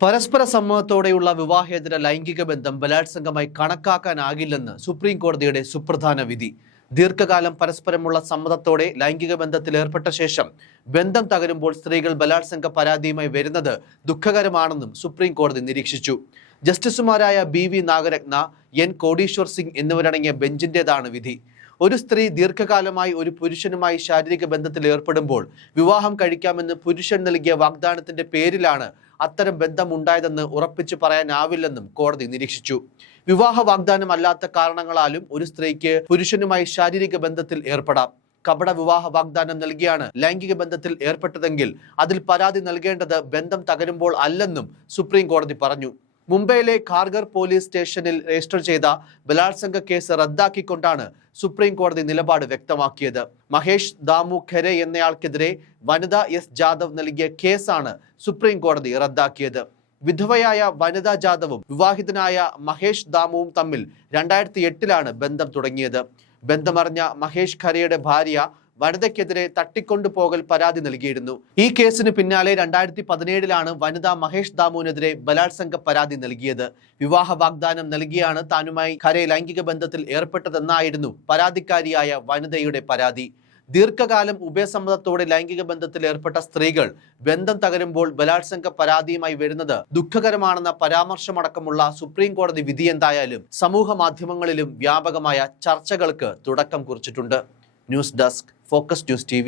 പരസ്പര സമ്മതത്തോടെയുള്ള വിവാഹേതര ലൈംഗിക ബന്ധം ബലാത്സംഗമായി കണക്കാക്കാനാകില്ലെന്ന് സുപ്രീം കോടതിയുടെ സുപ്രധാന വിധി. ദീർഘകാലം പരസ്പരമുള്ള സമ്മതത്തോടെ ലൈംഗിക ബന്ധത്തിൽ ഏർപ്പെട്ട ശേഷം ബന്ധം തകരുമ്പോൾ സ്ത്രീകൾ ബലാത്സംഗ പരാതിയുമായി വരുന്നത് ദുഃഖകരമാണെന്നും സുപ്രീം കോടതി നിരീക്ഷിച്ചു. ജസ്റ്റിസുമാരായ BV നാഗരത്ന, N കോടീശ്വർ സിംഗ് എന്നിവരടങ്ങിയ ബെഞ്ചിന്റേതാണ് വിധി. ഒരു സ്ത്രീ ദീർഘകാലമായി ഒരു പുരുഷനുമായി ശാരീരിക ബന്ധത്തിൽ ഏർപ്പെടുമ്പോൾ വിവാഹം കഴിക്കാമെന്ന് പുരുഷൻ നൽകിയ വാഗ്ദാനത്തിന്റെ പേരിലാണ് അത്തരം ബന്ധമുണ്ടായതെന്ന് ഉറപ്പിച്ചു പറയാനാവില്ലെന്നും കോടതി നിരീക്ഷിച്ചു. വിവാഹ വാഗ്ദാനം അല്ലാത്ത കാരണങ്ങളാലും ഒരു സ്ത്രീക്ക് പുരുഷനുമായി ശാരീരിക ബന്ധത്തിൽ ഏർപ്പെടാം. കപട വിവാഹ വാഗ്ദാനം നൽകിയാണ് ലൈംഗിക ബന്ധത്തിൽ ഏർപ്പെട്ടതെങ്കിൽ അതിൽ പരാതി നൽകേണ്ടത് ബന്ധം തകരുമ്പോൾ അല്ലെന്നും സുപ്രീം കോടതി പറഞ്ഞു. മുംബൈയിലെ ഖാർഗർ പോലീസ് സ്റ്റേഷനിൽ രജിസ്റ്റർ ചെയ്ത ബലാത്സംഗ കേസ് റദ്ദാക്കിക്കൊണ്ടാണ് സുപ്രീം കോടതി നിലപാട് വ്യക്തമാക്കിയത്. മഹേഷ് ദാമു ഖരെ എന്നയാൾക്കെതിരെ വനിത S ജാദവ് നൽകിയ കേസാണ് സുപ്രീം കോടതി റദ്ദാക്കിയത്. വിധവയായ വനിത ജാദവും വിവാഹിതനായ മഹേഷ് ദാമുവും തമ്മിൽ 2008 ബന്ധം തുടങ്ങിയത്. ബന്ധമറിഞ്ഞ മഹേഷ് ഖരെയുടെ ഭാര്യ വനിതയ്ക്കെതിരെ തട്ടിക്കൊണ്ടുപോകൽ പരാതി നൽകിയിരുന്നു. ഈ കേസിന് പിന്നാലെ 2017 വനിത മഹേഷ് ദാമുവിനെതിരെ ബലാത്സംഗ പരാതി നൽകിയത്. വിവാഹ വാഗ്ദാനം നൽകിയാണ് താനുമായി ഖരെ ലൈംഗിക ബന്ധത്തിൽ ഏർപ്പെട്ടതെന്നായിരുന്നു പരാതിക്കാരിയായ വനിതയുടെ പരാതി. ദീർഘകാലം ഉഭയസമ്മതത്തോടെ ലൈംഗിക ബന്ധത്തിൽ ഏർപ്പെട്ട സ്ത്രീകൾ ബന്ധം തകരുമ്പോൾ ബലാത്സംഗ പരാതിയുമായി വരുന്നത് ദുഃഖകരമാണെന്ന പരാമർശമടക്കമുള്ള സുപ്രീം കോടതി വിധി എന്തായാലും സമൂഹ മാധ്യമങ്ങളിലും വ്യാപകമായ ചർച്ചകൾക്ക് തുടക്കം കുറിച്ചിട്ടുണ്ട്. News desk, focus news TV.